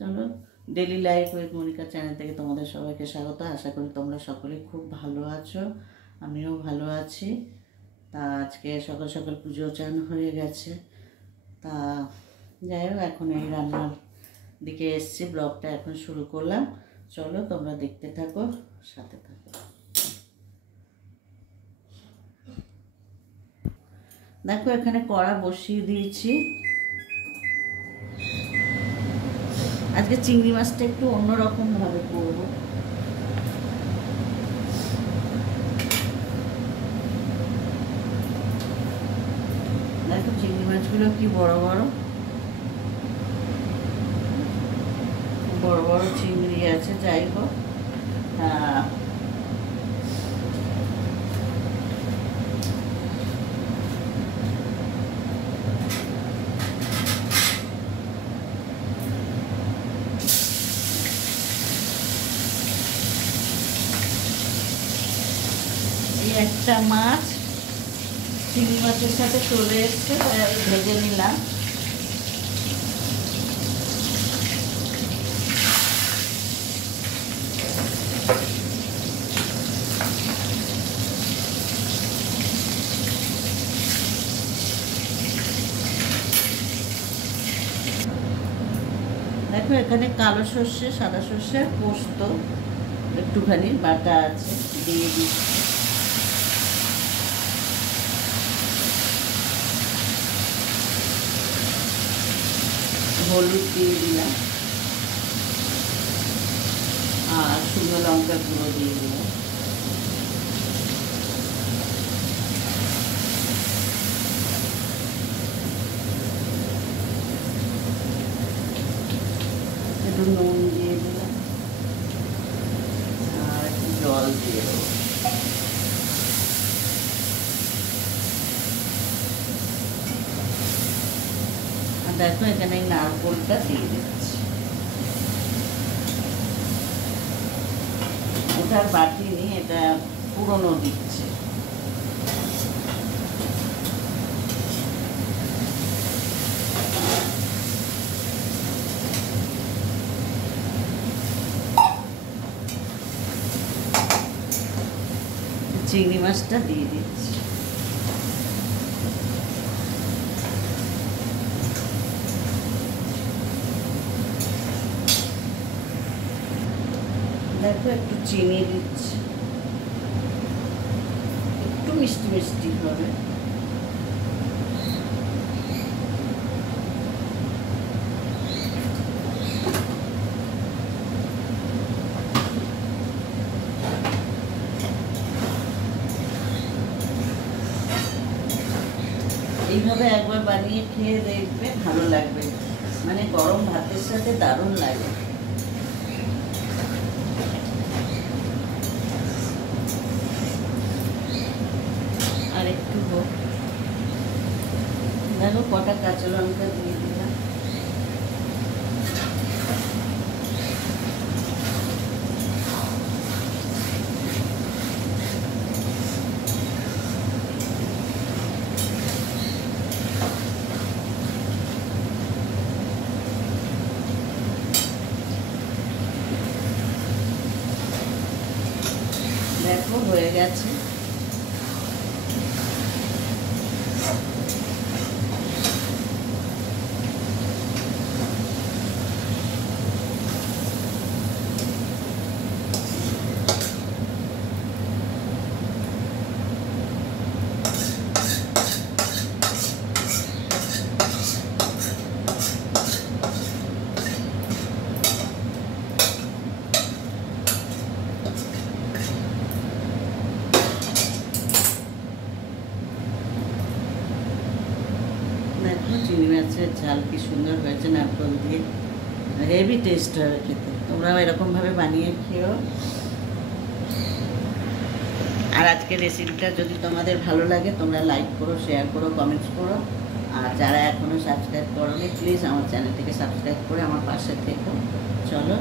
চলো, daily life with Monika channel থেকে তোমাদের সবাইকে স্বাগত। আশা করি তোমরা সকলে খুব ভালো আছো, আমিও ভালো আছি। তা আজকে সকাল সকাল পুজো চান হয়ে গেছে। তা যাই হোক, এখন এই রান্নার দিকে এসছি, ব্লগটা এখন শুরু করলাম। চলো তোমরা দেখতে থাকো, সাথে থাকো। দেখো, এখানে কড়া বসিয়ে দিয়েছি। আজকে চিংড়ি মাছটা একটু অন্যরকম ভাবে করবো। দেখো চিংড়ি মাছগুলো কি বড় বড় বড় বড় চিংড়ি আছে। যাই হোক, এই একটা মাছ চিংড়ি মাছের সাথে চলে এসছে, ভেজে নিলাম। দেখো, এখানে কালো সর্ষে, সাদা সর্ষে, পোস্ত একটুখানি বাটা আছে, দিয়ে দিচ্ছি। হলুদ দিয়ে দিলাম আর শুকনো লঙ্কা গুঁড়ো দিয়ে দিলাম। একটু নুন দিয়ে দিলাম আর একটু জল দিয়ে দেবো। আর দেখো, এখানে নারকেলটা দিয়ে দিচ্ছি। ওটার বাটি নিয়ে এটা পুরনো দিচ্ছে। চিংড়ি মাছটা দিয়ে দিচ্ছি। দেখো, একটু চিনি দিচ্ছি, একটু মিষ্টি মিষ্টি হবে। এইভাবে একবার বানিয়ে খেয়ে দেখবে, ভালো লাগবে, মানে গরম ভাতের সাথে দারুণ লাগে। আর একটু হোক। দেখো, কটা কাঁচা লঙ্কা দিয়ে দিলাম। দেখো, হয়ে গেছে। দেখো, চিংড়ি মাছের ঝাল কি সুন্দর হয়েছে নারকেল দিয়ে, হেভি টেস্ট হবে খেতে। তোমরাও এরকমভাবে বানিয়ে খেও। আর আজকের রেসিপিটা যদি তোমাদের ভালো লাগে, তোমরা লাইক করো, শেয়ার করো, কমেন্টস করো। আর যারা এখনও সাবস্ক্রাইব করোনি, প্লিজ আমার চ্যানেলটিকে সাবস্ক্রাইব করে আমার পাশে থেকো। চলো।